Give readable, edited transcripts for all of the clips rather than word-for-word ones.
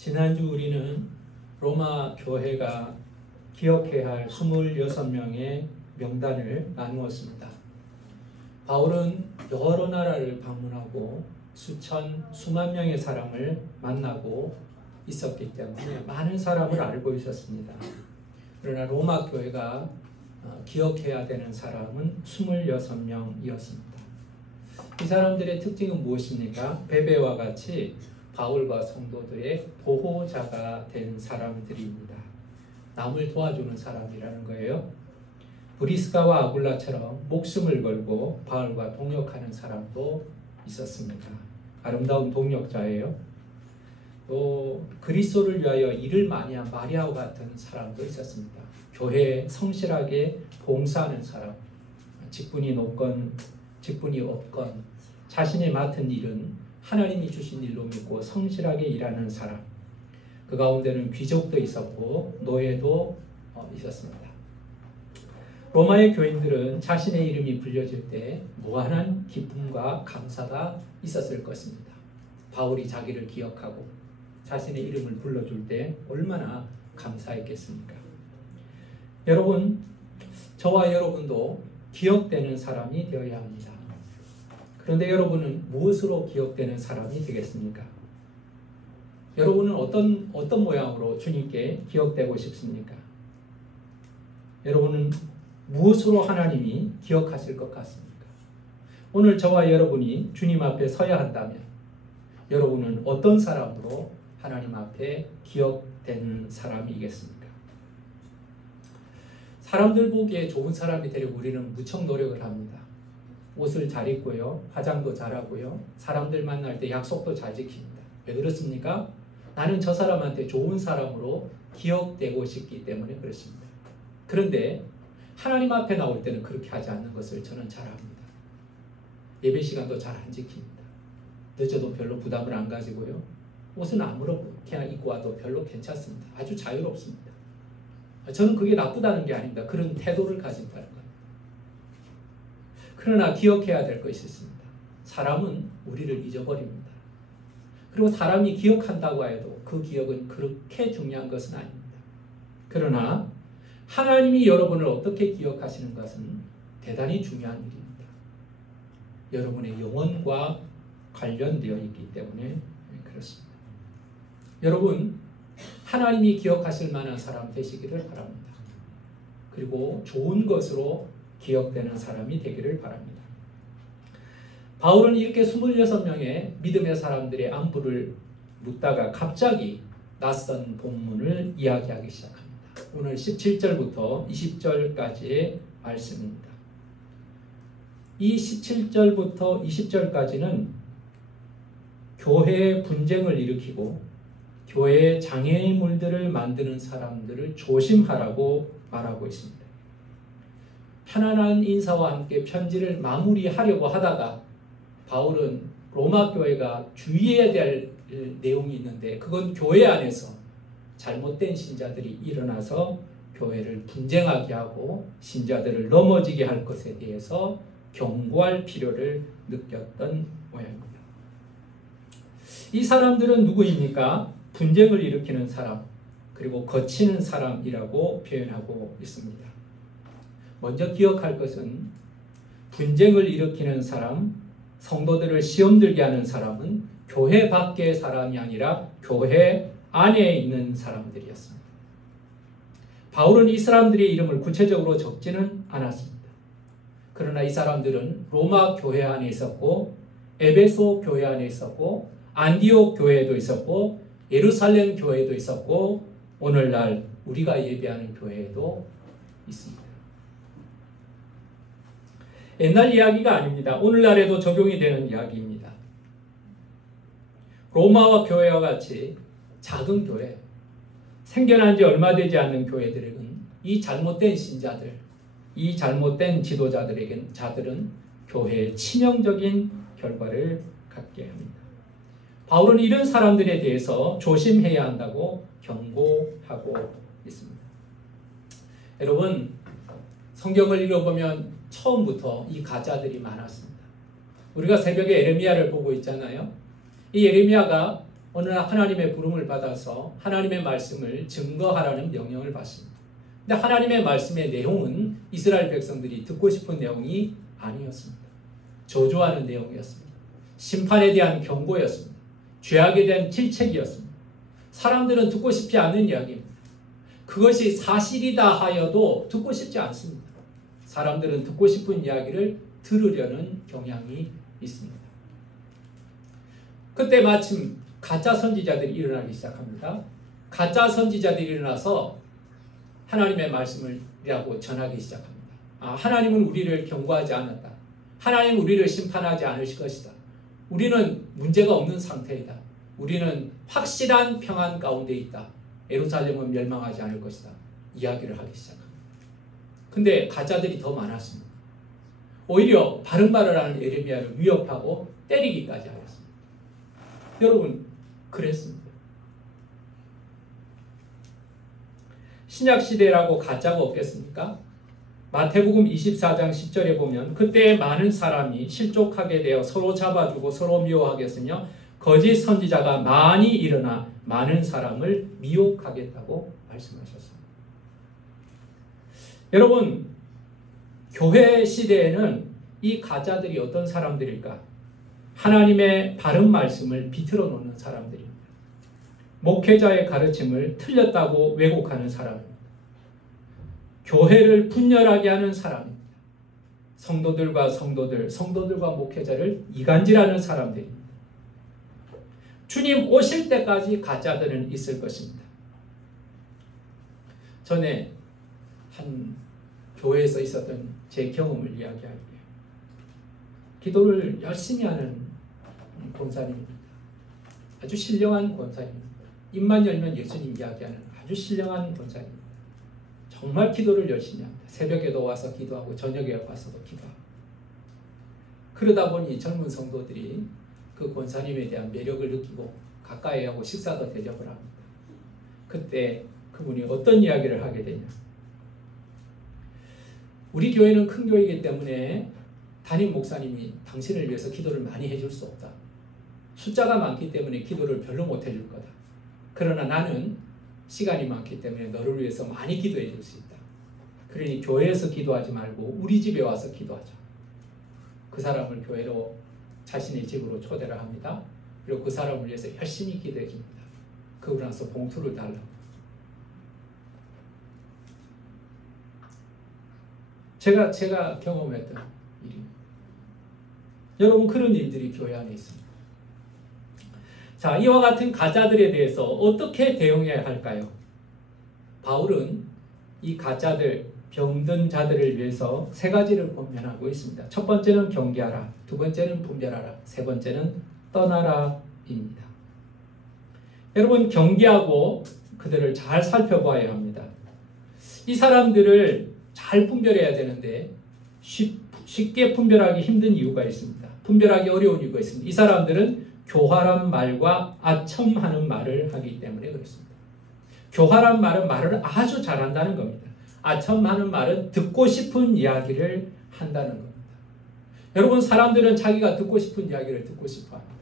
지난주 우리는 로마 교회가 기억해야 할 26명의 명단을 나누었습니다. 바울은 여러 나라를 방문하고 수만 명의 사람을 만나고 있었기 때문에 많은 사람을 알고 있었습니다. 그러나 로마 교회가 기억해야 되는 사람은 26명이었습니다. 이 사람들의 특징은 무엇입니까? 베베와 같이 바울과 성도들의 보호자가 된 사람들입니다. 남을 도와주는 사람이라는 거예요. 브리스가와 아굴라처럼 목숨을 걸고 바울과 동역하는 사람도 있었습니다. 아름다운 동역자예요. 또 그리스도를 위하여 일을 많이 한 마리아와 같은 사람도 있었습니다. 교회에 성실하게 봉사하는 사람, 직분이 높건 직분이 없건 자신이 맡은 일은 하나님이 주신 일로 믿고 성실하게 일하는 사람, 그 가운데는 귀족도 있었고 노예도 있었습니다. 로마의 교인들은 자신의 이름이 불려질 때 무한한 기쁨과 감사가 있었을 것입니다. 바울이 자기를 기억하고 자신의 이름을 불러줄 때 얼마나 감사했겠습니까? 여러분, 저와 여러분도 기억되는 사람이 되어야 합니다. 그런데 여러분은 무엇으로 기억되는 사람이 되겠습니까? 여러분은 어떤 모양으로 주님께 기억되고 싶습니까? 여러분은 무엇으로 하나님이 기억하실 것 같습니까? 오늘 저와 여러분이 주님 앞에 서야 한다면 여러분은 어떤 사람으로 하나님 앞에 기억되는 사람이겠습니까? 사람들 보기에 좋은 사람이 되려고 우리는 무척 노력을 합니다. 옷을 잘 입고요, 화장도 잘하고요, 사람들 만날 때 약속도 잘 지킵니다. 왜 그렇습니까? 나는 저 사람한테 좋은 사람으로 기억되고 싶기 때문에 그렇습니다. 그런데 하나님 앞에 나올 때는 그렇게 하지 않는 것을 저는 잘 압니다. 예배 시간도 잘 안 지킵니다. 늦어도 별로 부담을 안 가지고요, 옷은 아무렇게나 입고 와도 별로 괜찮습니다. 아주 자유롭습니다. 저는 그게 나쁘다는 게 아닙니다. 그런 태도를 가진다는 겁니다. 그러나 기억해야 될 것이 있습니다. 사람은 우리를 잊어버립니다. 그리고 사람이 기억한다고 해도 그 기억은 그렇게 중요한 것은 아닙니다. 그러나 하나님이 여러분을 어떻게 기억하시는 것은 대단히 중요한 일입니다. 여러분의 영혼과 관련되어 있기 때문에 그렇습니다. 여러분, 하나님이 기억하실 만한 사람 되시기를 바랍니다. 그리고 좋은 것으로 기억되는 사람이 되기를 바랍니다. 바울은 이렇게 26명의 믿음의 사람들의 안부를 묻다가 갑자기 낯선 본문을 이야기하기 시작합니다. 오늘 17절부터 20절까지의 말씀입니다. 이 17절부터 20절까지는 교회의 분쟁을 일으키고 교회의 장애물들을 만드는 사람들을 조심하라고 말하고 있습니다. 편안한 인사와 함께 편지를 마무리하려고 하다가 바울은 로마 교회가 주의해야 될 내용이 있는데 그건 교회 안에서 잘못된 신자들이 일어나서 교회를 분쟁하게 하고 신자들을 넘어지게 할 것에 대해서 경고할 필요를 느꼈던 모양입니다. 이 사람들은 누구입니까? 분쟁을 일으키는 사람, 그리고 거치는 사람이라고 표현하고 있습니다. 먼저 기억할 것은 분쟁을 일으키는 사람, 성도들을 시험 들게 하는 사람은 교회 밖의 사람이 아니라 교회 안에 있는 사람들이었습니다. 바울은 이 사람들의 이름을 구체적으로 적지는 않았습니다. 그러나 이 사람들은 로마 교회 안에 있었고 에베소 교회 안에 있었고 안디옥 교회에도 있었고 예루살렘 교회에도 있었고 오늘날 우리가 예배하는 교회에도 있습니다. 옛날 이야기가 아닙니다. 오늘날에도 적용이 되는 이야기입니다. 로마와 교회와 같이 작은 교회, 생겨난 지 얼마 되지 않는 교회들에게는 이 잘못된 신자들, 이 잘못된 자들은 교회에 치명적인 결과를 갖게 합니다. 바울은 이런 사람들에 대해서 조심해야 한다고 경고하고 있습니다. 여러분, 성경을 읽어보면 처음부터 이 가짜들이 많았습니다. 우리가 새벽에 예레미야를 보고 있잖아요. 이 예레미야가 어느 날 하나님의 부름을 받아서 하나님의 말씀을 증거하라는 명령을 받습니다. 근데 하나님의 말씀의 내용은 이스라엘 백성들이 듣고 싶은 내용이 아니었습니다. 저주하는 내용이었습니다. 심판에 대한 경고였습니다. 죄악에 대한 질책이었습니다. 사람들은 듣고 싶지 않는 이야기입니다. 그것이 사실이다 하여도 듣고 싶지 않습니다. 사람들은 듣고 싶은 이야기를 들으려는 경향이 있습니다. 그때 마침 가짜 선지자들이 일어나기 시작합니다. 가짜 선지자들이 일어나서 하나님의 말씀이라고 전하기 시작합니다. 하나님은 우리를 경고하지 않았다. 하나님은 우리를 심판하지 않으실 것이다. 우리는 문제가 없는 상태이다. 우리는 확실한 평안 가운데 있다. 예루살렘은 멸망하지 않을 것이다. 이야기를 하기 시작합니다. 근데 가짜들이 더 많았습니다. 오히려 바른 말을 하는 예레미야를 위협하고 때리기까지 하였습니다. 여러분, 그랬습니다. 신약시대라고 가짜가 없겠습니까? 마태복음 24장 10절에 보면 그때 많은 사람이 실족하게 되어 서로 잡아주고 서로 미워하겠으며 거짓 선지자가 많이 일어나 많은 사람을 미혹하겠다고 말씀하셨습니다. 여러분, 교회 시대에는 이 가짜들이 어떤 사람들일까? 하나님의 바른 말씀을 비틀어 놓는 사람들입니다. 목회자의 가르침을 틀렸다고 왜곡하는 사람입니다. 교회를 분열하게 하는 사람입니다. 성도들과 목회자를 이간질하는 사람들입니다. 주님 오실 때까지 가짜들은 있을 것입니다. 전에 한 교회에서 있었던 제 경험을 이야기할게요. 기도를 열심히 하는 권사님입니다. 아주 신령한 권사님입니다. 입만 열면 예수님 이야기하는 아주 신령한 권사님입니다. 정말 기도를 열심히 합니다. 새벽에도 와서 기도하고 저녁에 와서도 기도하고. 그러다 보니 젊은 성도들이 그 권사님에 대한 매력을 느끼고 가까이 하고 식사도 대접을 합니다. 그때 그분이 어떤 이야기를 하게 되냐. 우리 교회는 큰 교회이기 때문에 담임 목사님이 당신을 위해서 기도를 많이 해줄 수 없다. 숫자가 많기 때문에 기도를 별로 못 해줄 거다. 그러나 나는 시간이 많기 때문에 너를 위해서 많이 기도해 줄 수 있다. 그러니 교회에서 기도하지 말고 우리 집에 와서 기도하자. 그 사람을 교회로 자신의 집으로 초대를 합니다. 그리고 그 사람을 위해서 열심히 기도해 줍니다. 그러고 나서 봉투를 달라고. 제가 경험했던 일입니다. 여러분, 그런 일들이 교회 안에 있습니다. 자, 이와 같은 가짜들에 대해서 어떻게 대응해야 할까요? 바울은 이 가짜들, 병든 자들을 위해서 세 가지를 권면하고 있습니다. 첫 번째는 경계하라, 두 번째는 분별하라, 세 번째는 떠나라입니다. 여러분, 경계하고 그들을 잘 살펴봐야 합니다. 이 사람들을 잘 분별해야 되는데 쉽게 분별하기 힘든 이유가 있습니다. 분별하기 어려운 이유가 있습니다. 이 사람들은 교활한 말과 아첨하는 말을 하기 때문에 그렇습니다. 교활한 말은 말을 아주 잘한다는 겁니다. 아첨하는 말은 듣고 싶은 이야기를 한다는 겁니다. 여러분, 사람들은 자기가 듣고 싶은 이야기를 듣고 싶어 합니다.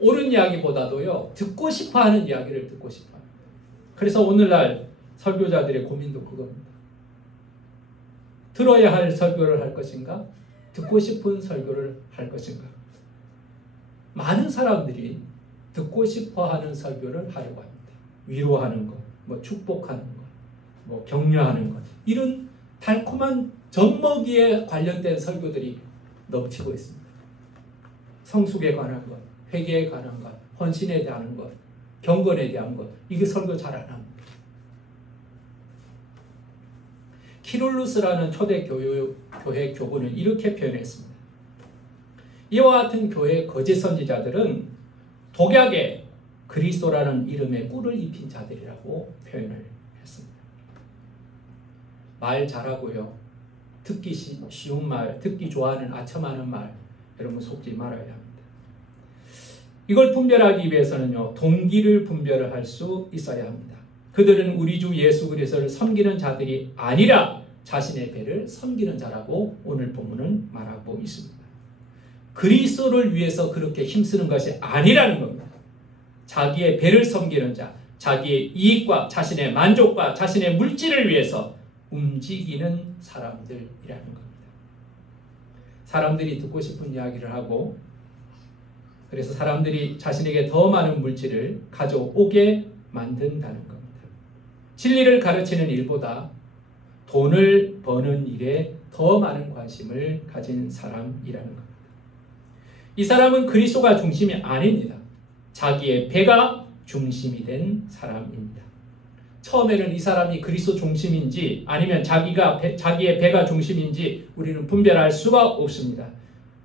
옳은 이야기보다도요, 듣고 싶어 하는 이야기를 듣고 싶어 합니다. 그래서 오늘날 설교자들의 고민도 그겁니다. 들어야 할 설교를 할 것인가? 듣고 싶은 설교를 할 것인가? 많은 사람들이 듣고 싶어 하는 설교를 하려고 합니다. 위로하는 것, 축복하는 것, 격려하는 것, 이런 달콤한 젖먹이에 관련된 설교들이 넘치고 있습니다. 성숙에 관한 것, 회개에 관한 것, 헌신에 대한 것, 경건에 대한 것, 이게 설교 잘 안 합니다. 키룰루스라는 초대 교회 교부는 이렇게 표현했습니다. 이와 같은 교회 거짓 선지자들은 독약에 그리스도라는 이름의 꿀을 입힌 자들이라고 표현을 했습니다. 말 잘하고요. 듣기 쉬운 말, 듣기 좋아하는 아첨하는 말, 여러분 속지 말아야 합니다. 이걸 분별하기 위해서는요, 동기를 분별을 할 수 있어야 합니다. 그들은 우리 주 예수 그리스도를 섬기는 자들이 아니라 자신의 배를 섬기는 자라고 오늘 본문은 말하고 있습니다. 그리스도를 위해서 그렇게 힘쓰는 것이 아니라는 겁니다. 자기의 배를 섬기는 자, 자기의 이익과 자신의 만족과 자신의 물질을 위해서 움직이는 사람들이라는 겁니다. 사람들이 듣고 싶은 이야기를 하고 그래서 사람들이 자신에게 더 많은 물질을 가져오게 만든다는 겁니다. 진리를 가르치는 일보다 돈을 버는 일에 더 많은 관심을 가진 사람이라는 겁니다. 이 사람은 그리스도가 중심이 아닙니다. 자기의 배가 중심이 된 사람입니다. 처음에는 이 사람이 그리스도 중심인지 아니면 자기의 배가 중심인지 우리는 분별할 수가 없습니다.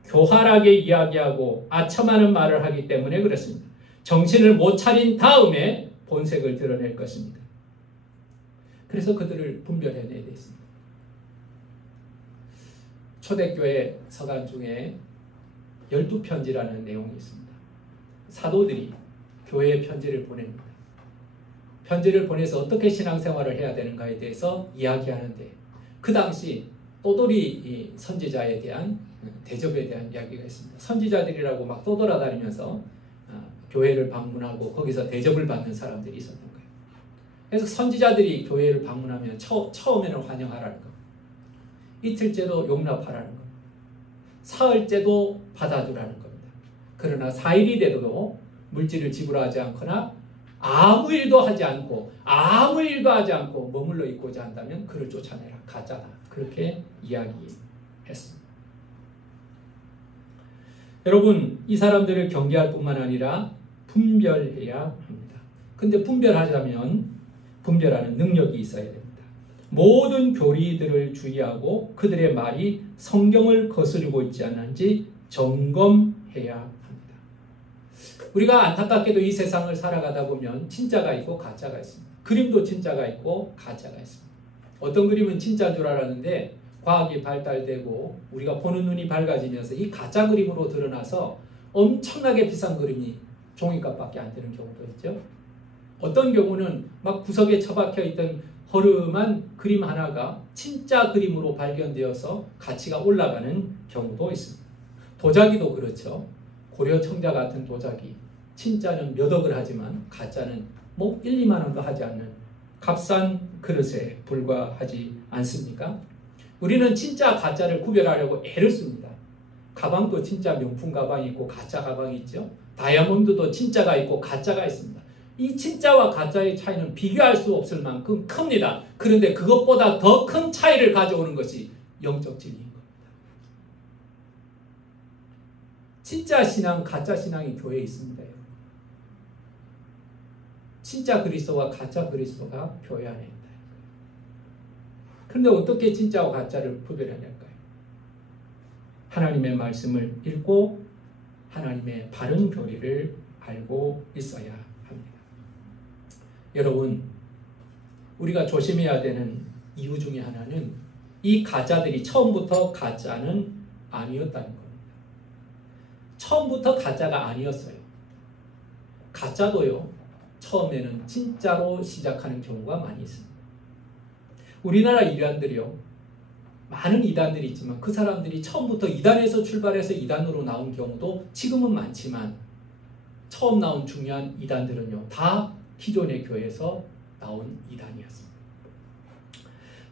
교활하게 이야기하고 아첨하는 말을 하기 때문에 그렇습니다. 정신을 못 차린 다음에 본색을 드러낼 것입니다. 그래서 그들을 분별해내야 되겠습니다. 초대교회 서간 중에 12편지라는 내용이 있습니다. 사도들이 교회에 편지를 보냅니다. 편지를 보내서 어떻게 신앙생활을 해야 되는가에 대해서 이야기하는데 그 당시 떠돌이 선지자에 대한 대접에 대한 이야기가 있습니다. 선지자들이라고 막 떠돌아다니면서 교회를 방문하고 거기서 대접을 받는 사람들이 있었던 거예요. 그래서 선지자들이 교회를 방문하면 처음에는 환영하라는 겁니다. 이틀째도 용납하라는 겁니다. 사흘째도 받아주라는 겁니다. 그러나 4일이 돼도 물질을 지불하지 않거나 아무 일도 하지 않고 머물러 있고자 한다면 그를 쫓아내라. 가짜다. 그렇게 이야기했습니다. 여러분, 이 사람들을 경계할 뿐만 아니라 분별해야 합니다. 근데 분별하려면 분별하는 능력이 있어야 됩니다. 모든 교리들을 주의하고 그들의 말이 성경을 거스르고 있지 않는지 점검해야 합니다. 우리가 안타깝게도 이 세상을 살아가다 보면 진짜가 있고 가짜가 있습니다. 그림도 진짜가 있고 가짜가 있습니다. 어떤 그림은 진짜인 줄 알았는데 과학이 발달되고 우리가 보는 눈이 밝아지면서 이 가짜 그림으로 드러나서 엄청나게 비싼 그림이 종이값밖에 안 되는 경우도 있죠. 어떤 경우는 막 구석에 처박혀 있던 허름한 그림 하나가 진짜 그림으로 발견되어서 가치가 올라가는 경우도 있습니다. 도자기도 그렇죠. 고려 청자 같은 도자기, 진짜는 몇 억을 하지만 가짜는 뭐 1, 2만 원도 하지 않는 값싼 그릇에 불과하지 않습니까? 우리는 진짜 가짜를 구별하려고 애를 씁니다. 가방도 진짜 명품 가방이 있고 가짜 가방이 있죠. 다이아몬드도 진짜가 있고 가짜가 있습니다. 이 진짜와 가짜의 차이는 비교할 수 없을 만큼 큽니다. 그런데 그것보다 더 큰 차이를 가져오는 것이 영적 진리인 겁니다. 진짜 신앙, 가짜 신앙이 교회에 있습니다. 진짜 그리스도와 가짜 그리스도가 교회 안에 있다. 그런데 어떻게 진짜와 가짜를 구별해낼까요? 하나님의 말씀을 읽고 하나님의 바른 교리를 알고 있어야 합니다. 여러분, 우리가 조심해야 되는 이유 중에 하나는 이 가짜들이 처음부터 가짜는 아니었다는 겁니다. 처음부터 가짜가 아니었어요. 가짜도요, 처음에는 진짜로 시작하는 경우가 많이 있습니다. 우리나라 이단들이요, 많은 이단들이 있지만 그 사람들이 처음부터 이단에서 출발해서 이단으로 나온 경우도 지금은 많지만 처음 나온 중요한 이단들은요, 다 기존의 교회에서 나온 이단이었습니다.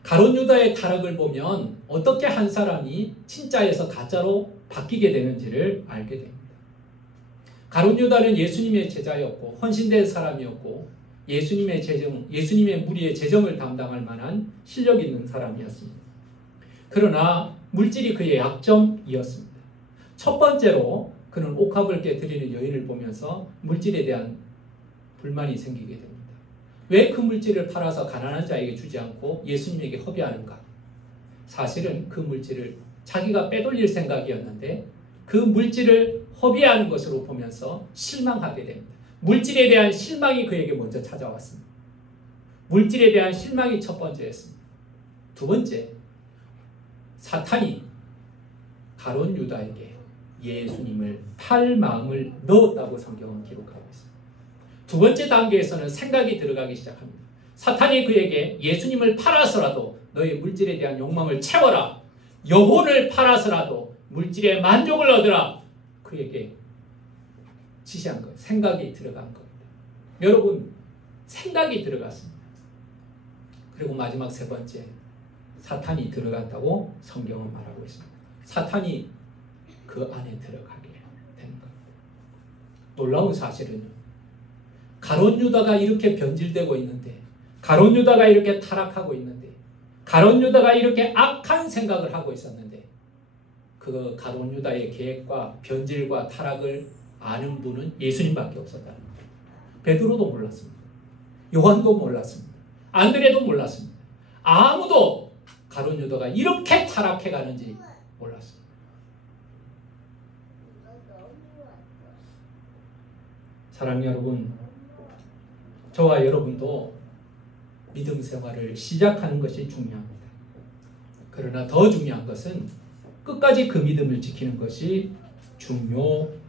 가룟 유다의 타락을 보면 어떻게 한 사람이 진짜에서 가짜로 바뀌게 되는지를 알게 됩니다. 가룟 유다는 예수님의 제자였고 헌신된 사람이었고 예수님의 무리의 재정을 담당할 만한 실력 있는 사람이었습니다. 그러나 물질이 그의 약점이었습니다. 첫 번째로 그는 옥합을 깨뜨리는 여인을 보면서 물질에 대한 불만이 생기게 됩니다. 왜 그 물질을 팔아서 가난한 자에게 주지 않고 예수님에게 허비하는가? 사실은 그 물질을 자기가 빼돌릴 생각이었는데 그 물질을 허비하는 것으로 보면서 실망하게 됩니다. 물질에 대한 실망이 그에게 먼저 찾아왔습니다. 물질에 대한 실망이 첫 번째였습니다. 두 번째, 사탄이 가룟 유다에게 예수님을 팔 마음을 넣었다고 성경은 기록하고 있습니다. 두 번째 단계에서는 생각이 들어가기 시작합니다. 사탄이 그에게 예수님을 팔아서라도 너의 물질에 대한 욕망을 채워라. 영혼을 팔아서라도 물질의 만족을 얻으라. 그에게 지시한 것, 생각이 들어간 겁니다. 여러분, 생각이 들어갔습니다. 그리고 마지막 세 번째, 사탄이 들어갔다고 성경은 말하고 있습니다. 사탄이 그 안에 들어가게 되는 겁니다. 놀라운 사실은요, 가룟 유다가 이렇게 변질되고 있는데, 가룟 유다가 이렇게 타락하고 있는데, 가룟 유다가 이렇게 악한 생각을 하고 있었는데, 그 가룟 유다의 계획과 변질과 타락을 아는 분은 예수님밖에 없었다는 거예요. 베드로도 몰랐습니다. 요한도 몰랐습니다. 안드레도 몰랐습니다. 아무도 가룟 유다가 이렇게 타락해 가는지 몰랐습니다. 사랑하는 여러분, 저와 여러분도 믿음 생활을 시작하는 것이 중요합니다. 그러나 더 중요한 것은 끝까지 그 믿음을 지키는 것이 중요한 겁니다.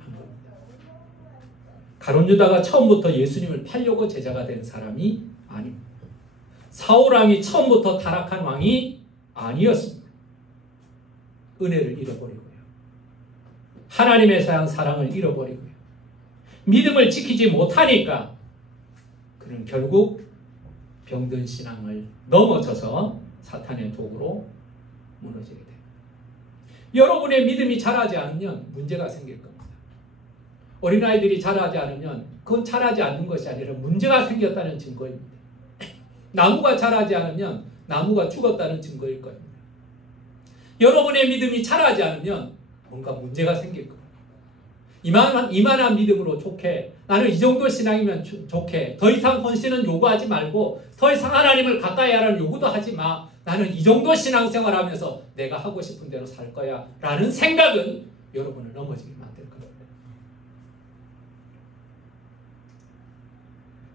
가룟 유다가 처음부터 예수님을 팔려고 제자가 된 사람이 아닙니다. 사울 왕이 처음부터 타락한 왕이 아니었습니다. 은혜를 잃어버리고요, 하나님에 대한 사랑을 잃어버리고요, 믿음을 지키지 못하니까 그는 결국 병든 신앙을 넘어져서 사탄의 도구로 무너지게 됩니다. 여러분의 믿음이 자라지 않으면 문제가 생길 겁니다. 어린아이들이 자라지 않으면 그건 자라지 않는 것이 아니라 문제가 생겼다는 증거입니다. 나무가 자라지 않으면 나무가 죽었다는 증거일 겁니다. 여러분의 믿음이 자라지 않으면 뭔가 문제가 생길 겁니다. 이만한 믿음으로 좋게, 나는 이 정도 신앙이면 좋게, 더 이상 헌신은 요구하지 말고 더 이상 하나님을 가까이 하라는 요구도 하지 마, 나는 이 정도 신앙생활하면서 내가 하고 싶은 대로 살 거야 라는 생각은 여러분을 넘어지게 만들 겁니다.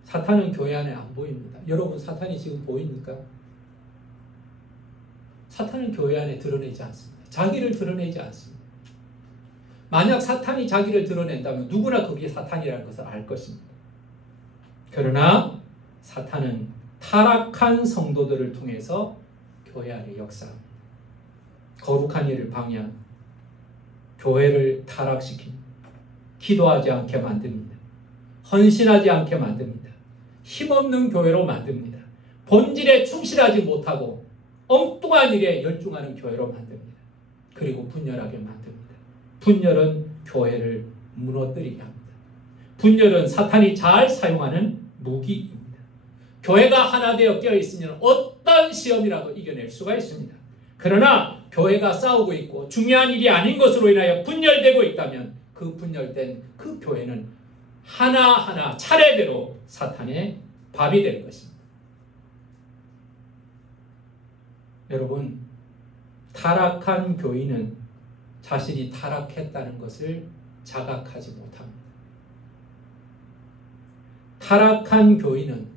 사탄은 교회 안에 안 보입니다. 여러분, 사탄이 지금 보입니까? 사탄은 교회 안에 드러내지 않습니다. 자기를 드러내지 않습니다. 만약 사탄이 자기를 드러낸다면 누구나 그게 사탄이라는 것을 알 것입니다. 그러나 사탄은 타락한 성도들을 통해서 교회 안에 역사합니다. 거룩한 일을 방해합니다. 교회를 타락시킵니다. 기도하지 않게 만듭니다. 헌신하지 않게 만듭니다. 힘없는 교회로 만듭니다. 본질에 충실하지 못하고 엉뚱한 일에 열중하는 교회로 만듭니다. 그리고 분열하게 만듭니다. 분열은 교회를 무너뜨리게 합니다. 분열은 사탄이 잘 사용하는 무기입니다. 교회가 하나 되어 깨어있으면 어떤 시험이라도 이겨낼 수가 있습니다. 그러나 교회가 싸우고 있고 중요한 일이 아닌 것으로 인하여 분열되고 있다면 그 분열된 그 교회는 하나하나 차례대로 사탄의 밥이 될 것입니다. 여러분, 타락한 교인은 자신이 타락했다는 것을 자각하지 못합니다. 타락한 교인은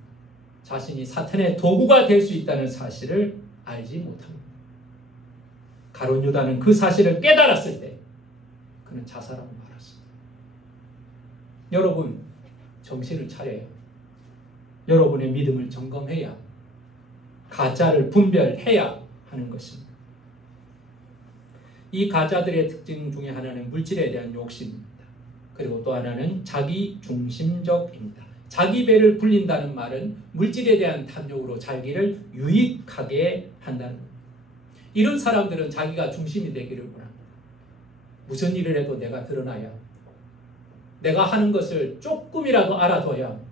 자신이 사탄의 도구가 될 수 있다는 사실을 알지 못합니다. 가룟 유다는 그 사실을 깨달았을 때 그는 자살하고 말았습니다. 여러분, 정신을 차려요. 여러분의 믿음을 점검해야, 가짜를 분별해야 하는 것입니다. 이 가짜들의 특징 중에 하나는 물질에 대한 욕심입니다. 그리고 또 하나는 자기중심적입니다. 자기 배를 불린다는 말은 물질에 대한 탐욕으로 자기를 유익하게 한다는 겁니다. 이런 사람들은 자기가 중심이 되기를 원합니다. 무슨 일을 해도 내가 드러나야 합니다. 내가 하는 것을 조금이라도 알아둬야 합니다.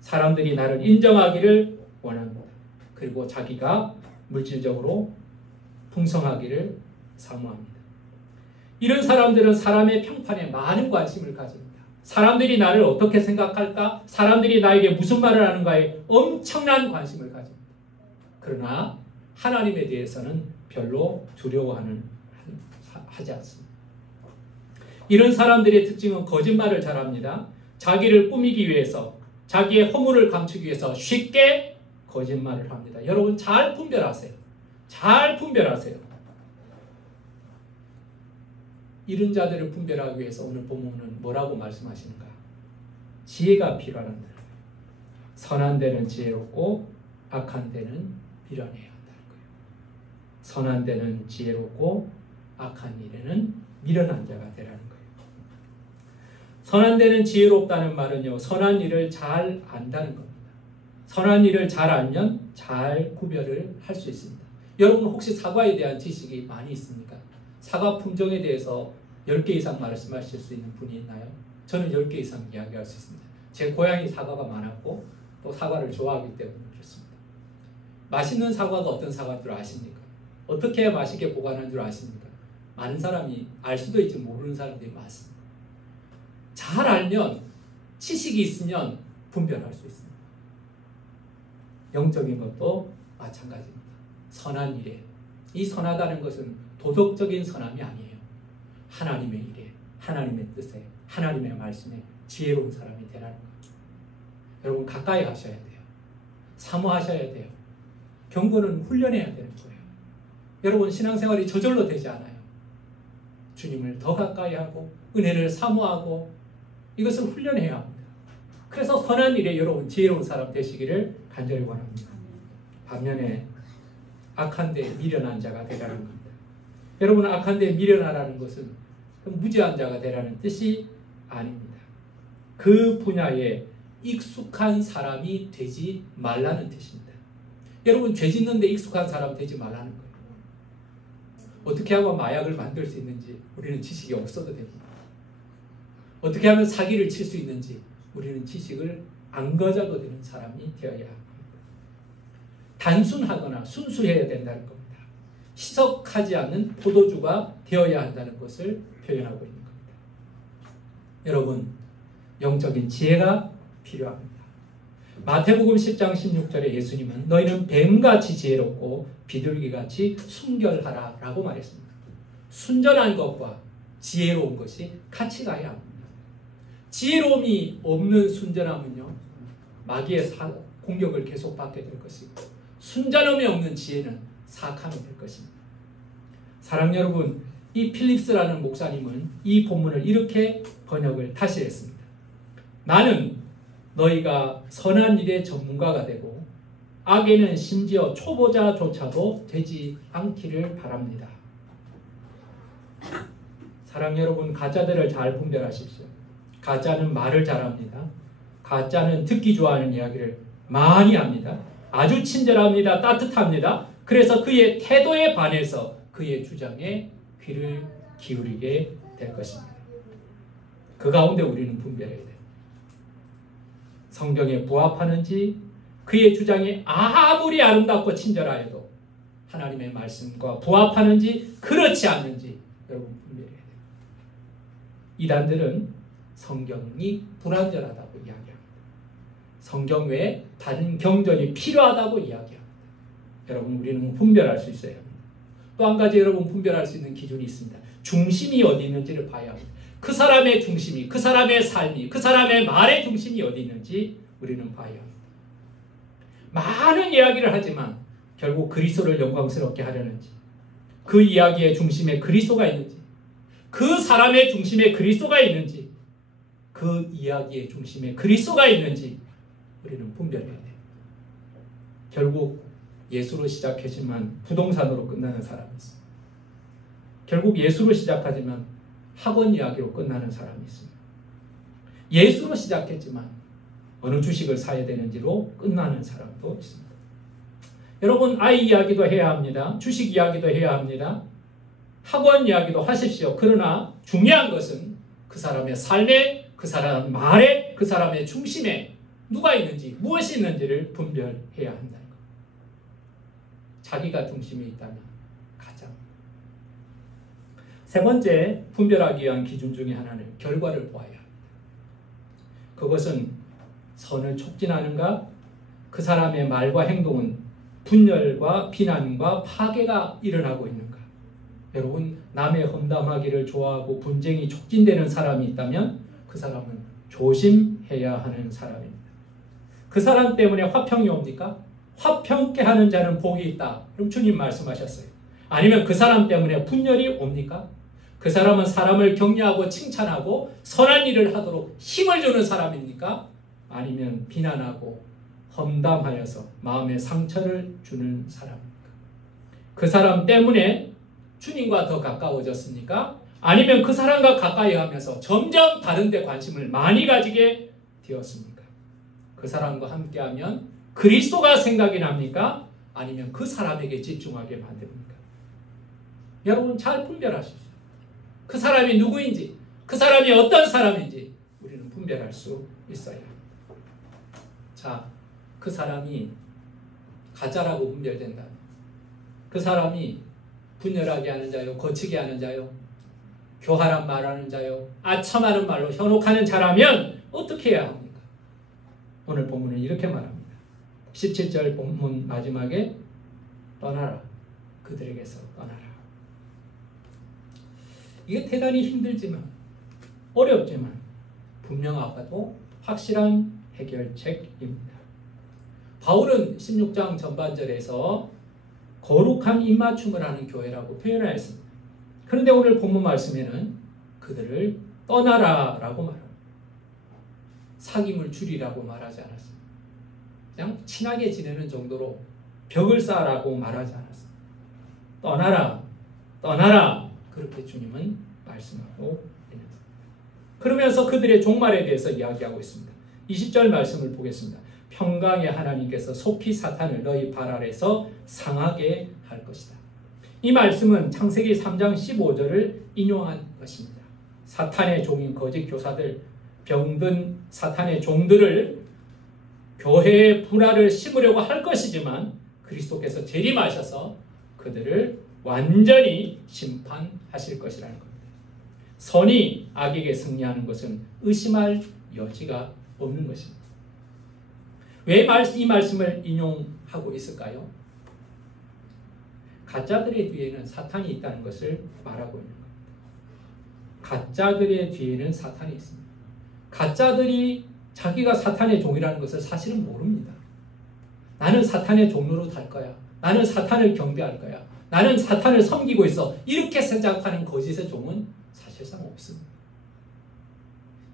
사람들이 나를 인정하기를 원합니다. 그리고 자기가 물질적으로 풍성하기를 사모합니다. 이런 사람들은 사람의 평판에 많은 관심을 가집니다. 사람들이 나를 어떻게 생각할까? 사람들이 나에게 무슨 말을 하는가에 엄청난 관심을 가집니다. 그러나 하나님에 대해서는 별로 두려워하지 않습니다. 이런 사람들의 특징은 거짓말을 잘합니다. 자기를 꾸미기 위해서, 자기의 허물을 감추기 위해서 쉽게 거짓말을 합니다. 여러분, 잘 분별하세요. 잘 분별하세요. 이런 자들을 분별하기 위해서 오늘 본문은 뭐라고 말씀하시는가? 지혜가 필요하다는 거예요. 선한 데는 지혜롭고 악한 데는 미련해야 한다는 거예요. 선한 데는 지혜롭고 악한 일에는 미련한 자가 되라는 거예요. 선한 데는 지혜롭다는 말은요, 선한 일을 잘 안다는 겁니다. 선한 일을 잘 알면 잘 구별을 할 수 있습니다. 여러분 혹시 사과에 대한 지식이 많이 있습니까? 사과 품종에 대해서 10개 이상 말씀하실 수 있는 분이 있나요? 저는 10개 이상 이야기할 수 있습니다. 제 고향이 사과가 많았고 또 사과를 좋아하기 때문에 그렇습니다. 맛있는 사과가 어떤 사과인 줄 아십니까? 어떻게 해야 맛있게 보관하는 줄 아십니까? 많은 사람이 알 수도 있지 모르는 사람들이 많습니다. 잘 알면, 지식이 있으면 분별할 수 있습니다. 영적인 것도 마찬가지입니다. 선한 일에, 이 선하다는 것은 도덕적인 선함이 아니에요. 하나님의 일에, 하나님의 뜻에, 하나님의 말씀에 지혜로운 사람이 되라는 겁니다. 여러분 가까이 하셔야 돼요. 사모하셔야 돼요. 경건은 훈련해야 되는 거예요. 여러분 신앙생활이 저절로 되지 않아요. 주님을 더 가까이 하고 은혜를 사모하고 이것을 훈련해야 합니다. 그래서 선한 일에 여러분 지혜로운 사람 되시기를 간절히 원합니다. 반면에 악한 데 미련한 자가 되라는 겁니다. 여러분 악한 데 미련하라는 것은 무지한 자가 되라는 뜻이 아닙니다. 그 분야에 익숙한 사람이 되지 말라는 뜻입니다. 여러분 죄 짓는 데 익숙한 사람 되지 말라는 거예요. 어떻게 하면 마약을 만들 수 있는지 우리는 지식이 없어도 됩니다. 어떻게 하면 사기를 칠 수 있는지 우리는 지식을 안 가져도 되는 사람이 되어야 합니다. 단순하거나 순수해야 된다는 겁니다. 희석하지 않는 포도주가 되어야 한다는 것을 표현하고 있는 겁니다. 여러분 영적인 지혜가 필요합니다. 마태복음 10장 16절에 예수님은 너희는 뱀같이 지혜롭고 비둘기같이 순결하라 라고 말했습니다. 순전한 것과 지혜로운 것이 같이 가야 합니다. 지혜로움이 없는 순전함은요 마귀의 공격을 계속 받게 될 것이고 순전함이 없는 지혜는 사악함이 될 것입니다. 사랑 여러분, 이 필립스라는 목사님은 이 본문을 이렇게 번역을 다시 했습니다. 나는 너희가 선한 일의 전문가가 되고 악에는 심지어 초보자조차도 되지 않기를 바랍니다. 사랑 여러분, 가짜들을 잘 분별하십시오. 가짜는 말을 잘합니다. 가짜는 듣기 좋아하는 이야기를 많이 합니다. 아주 친절합니다. 따뜻합니다. 그래서 그의 태도에 반해서 그의 주장에 귀를 기울이게 될 것입니다. 그 가운데 우리는 분별해야 돼요. 성경에 부합하는지 그의 주장이 아무리 아름답고 친절하여도 하나님의 말씀과 부합하는지 그렇지 않는지 여러분 분별해야 돼요. 이단들은 성경이 불완전하다고 이야기합니다. 성경 외에 다른 경전이 필요하다고 이야기합니다. 여러분 우리는 분별할 수 있어야 합니다. 또 한 가지 여러분 분별할 수 있는 기준이 있습니다. 중심이 어디 있는지를 봐야 합니다. 그 사람의 중심이, 그 사람의 삶이, 그 사람의 말의 중심이 어디 있는지 우리는 봐야 합니다. 많은 이야기를 하지만 결국 그리스도를 영광스럽게 하려는지, 그 이야기의 중심에 그리스도가 있는지, 그 사람의 중심에 그리스도가 있는지, 그 이야기의 중심에 그리스도가 있는지 우리는 분별해야 돼요. 결국 예수로 시작했지만 부동산으로 끝나는 사람이 있습니다. 결국 예수로 시작하지만 학원 이야기로 끝나는 사람이 있습니다. 예수로 시작했지만 어느 주식을 사야 되는지로 끝나는 사람도 있습니다. 여러분 아이 이야기도 해야 합니다. 주식 이야기도 해야 합니다. 학원 이야기도 하십시오. 그러나 중요한 것은 그 사람의 삶에, 그 사람 말에, 그 사람의 중심에 누가 있는지, 무엇이 있는지를 분별해야 한다는 것. 자기가 중심에 있다면 가장. 세 번째 분별하기 위한 기준 중에 하나는 결과를 보아야 합니다. 그것은 선을 촉진하는가, 그 사람의 말과 행동은 분열과 비난과 파괴가 일어나고 있는가. 여러분 남의 험담하기를 좋아하고 분쟁이 촉진되는 사람이 있다면 그 사람은 조심해야 하는 사람입니다. 그 사람 때문에 화평이 옵니까? 화평케 하는 자는 복이 있다. 그럼 주님 말씀하셨어요. 아니면 그 사람 때문에 분열이 옵니까? 그 사람은 사람을 격려하고 칭찬하고 선한 일을 하도록 힘을 주는 사람입니까? 아니면 비난하고 험담하여서 마음에 상처를 주는 사람입니까? 그 사람 때문에 주님과 더 가까워졌습니까? 아니면 그 사람과 가까이 하면서 점점 다른 데 관심을 많이 가지게 되었습니까? 그 사람과 함께하면 그리스도가 생각이 납니까? 아니면 그 사람에게 집중하게 만듭니까? 여러분 잘 분별하십시오. 그 사람이 누구인지, 그 사람이 어떤 사람인지 우리는 분별할 수 있어요. 자, 그 사람이 가짜라고 분별된다면, 그 사람이 분열하게 하는 자요, 거치게 하는 자요, 교활한 말하는 자요, 아첨하는 말로 현혹하는 자라면 어떻게 해야 합니까? 오늘 본문은 이렇게 말합니다. 17절 본문 마지막에 떠나라. 그들에게서 떠나라. 이게 대단히 힘들지만, 어렵지만 분명하고도 확실한 해결책입니다. 바울은 16장 전반절에서 거룩한 입맞춤을 하는 교회라고 표현하였습니다. 그런데 오늘 본문 말씀에는 그들을 떠나라 라고 말합니다. 사귐을 줄이라고 말하지 않았습니다. 그냥 친하게 지내는 정도로 벽을 쌓으라고 말하지 않았습니다. 떠나라, 떠나라, 그렇게 주님은 말씀하고 있는 겁니다. 그러면서 그들의 종말에 대해서 이야기하고 있습니다. 20절 말씀을 보겠습니다. 평강의 하나님께서 속히 사탄을 너희 발 아래서 상하게 할 것이다. 이 말씀은 창세기 3장 15절을 인용한 것입니다. 사탄의 종인 거짓 교사들, 병든 사탄의 종들을 교회의 분화를 심으려고 할 것이지만 그리스도께서 재림하셔서 그들을 완전히 심판하실 것이라는 겁니다. 선이 악에게 승리하는 것은 의심할 여지가 없는 것입니다. 왜 이 말씀을 인용하고 있을까요? 가짜들의 뒤에는 사탄이 있다는 것을 말하고 있는 겁니다. 가짜들의 뒤에는 사탄이 있습니다. 가짜들이 자기가 사탄의 종이라는 것을 사실은 모릅니다. 나는 사탄의 종로로 달 거야. 나는 사탄을 경배할 거야. 나는 사탄을 섬기고 있어. 이렇게 생각하는 거짓의 종은 사실상 없습니다.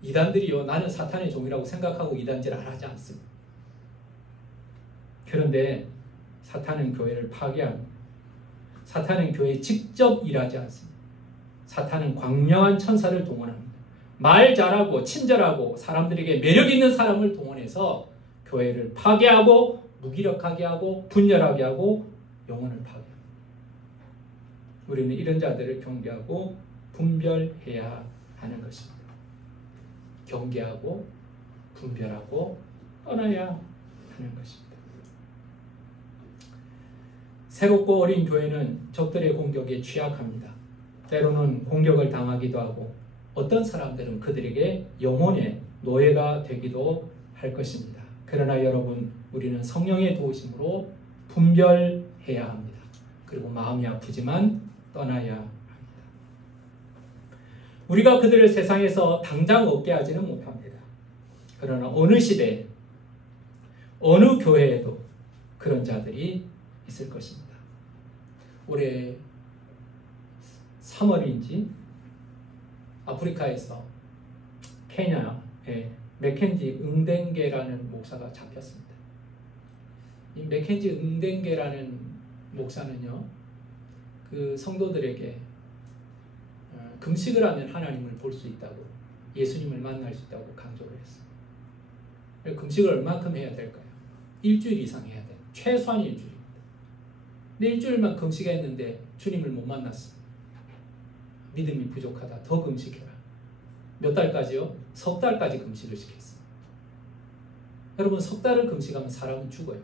이단들이요, 나는 사탄의 종이라고 생각하고 이단질 안 하지 않습니다. 그런데 사탄은 교회를 파괴합니다. 사탄은 교회에 직접 일하지 않습니다. 사탄은 광명한 천사를 동원합니다. 말 잘하고 친절하고 사람들에게 매력 있는 사람을 동원해서 교회를 파괴하고 무기력하게 하고 분열하게 하고 영혼을 파괴합니다. 우리는 이런 자들을 경계하고 분별해야 하는 것입니다. 경계하고 분별하고 떠나야 하는 것입니다. 새롭고 어린 교회는 적들의 공격에 취약합니다. 때로는 공격을 당하기도 하고 어떤 사람들은 그들에게 영혼의 노예가 되기도 할 것입니다. 그러나 여러분, 우리는 성령의 도우심으로 분별해야 합니다. 그리고 마음이 아프지만 떠나야 합니다. 우리가 그들을 세상에서 당장 없게 하지는 못합니다. 그러나 어느 시대에, 어느 교회에도 그런 자들이 있을 것입니다. 올해 3월인지 아프리카에서 케냐에 맥켄지 응댕게라는 목사가 잡혔습니다. 이 맥켄지 응댕게라는 목사는요, 그 성도들에게 금식을 하면 하나님을 볼 수 있다고, 예수님을 만날 수 있다고 강조를 했어요. 금식을 얼마큼 해야 될까요? 일주일 이상 해야 돼요. 최소한 일주일입니다. 근데 일주일만 금식했는데 주님을 못 만났어요. 믿음이 부족하다. 더 금식해라. 몇 달까지요? 석 달까지 금식을 시켰어요. 여러분, 석 달을 금식하면 사람은 죽어요.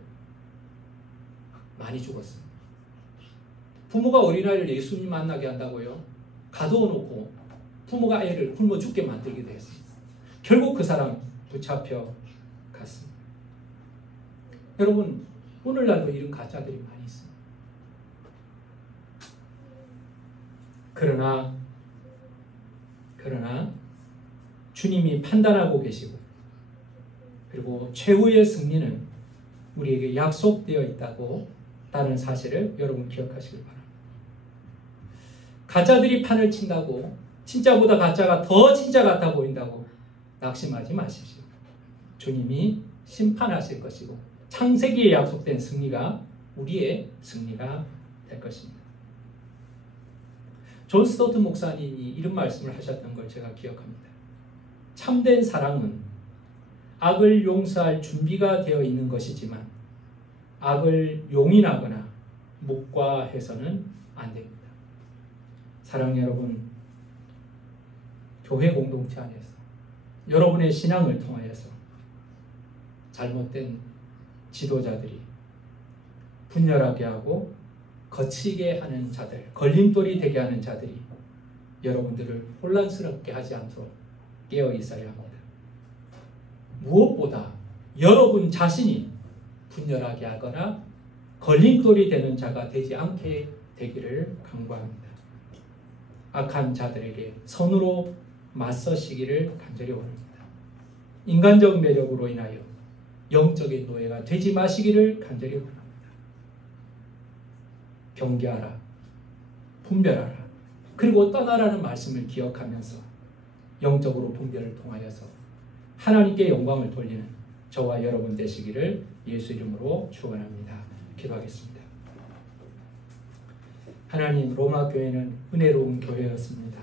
많이 죽었어요. 부모가 어린아이를 예수님 만나게 한다고요? 가둬놓고 부모가 애를 굶어 죽게 만들기도 했어요. 결국 그 사람 붙잡혀 갔습니다. 여러분, 오늘날도 이런 가짜들이 많이 있습니다. 그러나 주님이 판단하고 계시고, 그리고 최후의 승리는 우리에게 약속되어 있다고 다는 사실을 여러분 기억하시길 바랍니다. 가짜들이 판을 친다고, 진짜보다 가짜가 더 진짜 같아 보인다고 낙심하지 마십시오. 주님이 심판하실 것이고 창세기에 약속된 승리가 우리의 승리가 될 것입니다. 존 스토트 목사님이 이런 말씀을 하셨던 걸 제가 기억합니다. 참된 사랑은 악을 용서할 준비가 되어 있는 것이지만 악을 용인하거나 묵과해서는 안 됩니다. 사랑하는 여러분, 교회 공동체 안에서 여러분의 신앙을 통하여서 잘못된 지도자들이 분열하게 하고 거치게 하는 자들, 걸림돌이 되게 하는 자들이 여러분들을 혼란스럽게 하지 않도록 깨어 있어야 합니다. 무엇보다 여러분 자신이 분열하게 하거나 걸림돌이 되는 자가 되지 않게 되기를 간구합니다. 악한 자들에게 선으로 맞서시기를 간절히 원합니다. 인간적 매력으로 인하여 영적인 노예가 되지 마시기를 간절히 원합니다. 경계하라, 분별하라, 그리고 떠나라는 말씀을 기억하면서 영적으로 분별을 통하여서 하나님께 영광을 돌리는 저와 여러분 되시기를 예수 이름으로 축원합니다. 기도하겠습니다. 하나님, 로마 교회는 은혜로운 교회였습니다.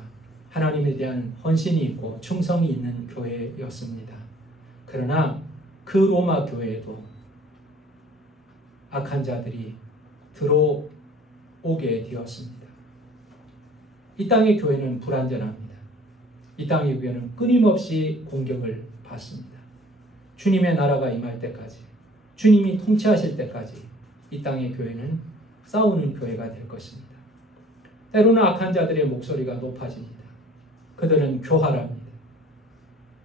하나님에 대한 헌신이 있고 충성이 있는 교회였습니다. 그러나 그 로마 교회에도 악한 자들이 들어오게 되었습니다. 이 땅의 교회는 불완전합니다. 이 땅의 교회는 끊임없이 공격을 받습니다. 주님의 나라가 임할 때까지, 주님이 통치하실 때까지 이 땅의 교회는 싸우는 교회가 될 것입니다. 때로는 악한 자들의 목소리가 높아집니다. 그들은 교활합니다.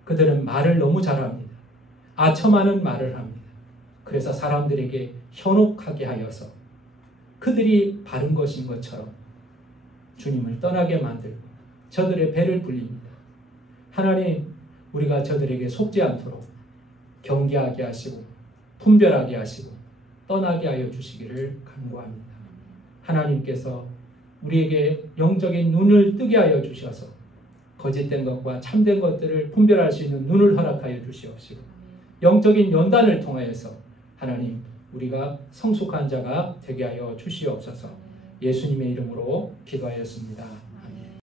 그들은 말을 너무 잘합니다. 아첨하는 말을 합니다. 그래서 사람들에게 현혹하게 하여서 그들이 바른 것인 것처럼 주님을 떠나게 만들고 저들의 배를 불립니다. 하나님, 우리가 저들에게 속지 않도록 경계하게 하시고 분별하게 하시고 떠나게 하여 주시기를 간구합니다. 하나님께서 우리에게 영적인 눈을 뜨게 하여 주셔서 거짓된 것과 참된 것들을 분별할 수 있는 눈을 허락하여 주시옵시고 영적인 연단을 통하여서 하나님, 우리가 성숙한 자가 되게 하여 주시옵소서. 예수님의 이름으로 기도하였습니다.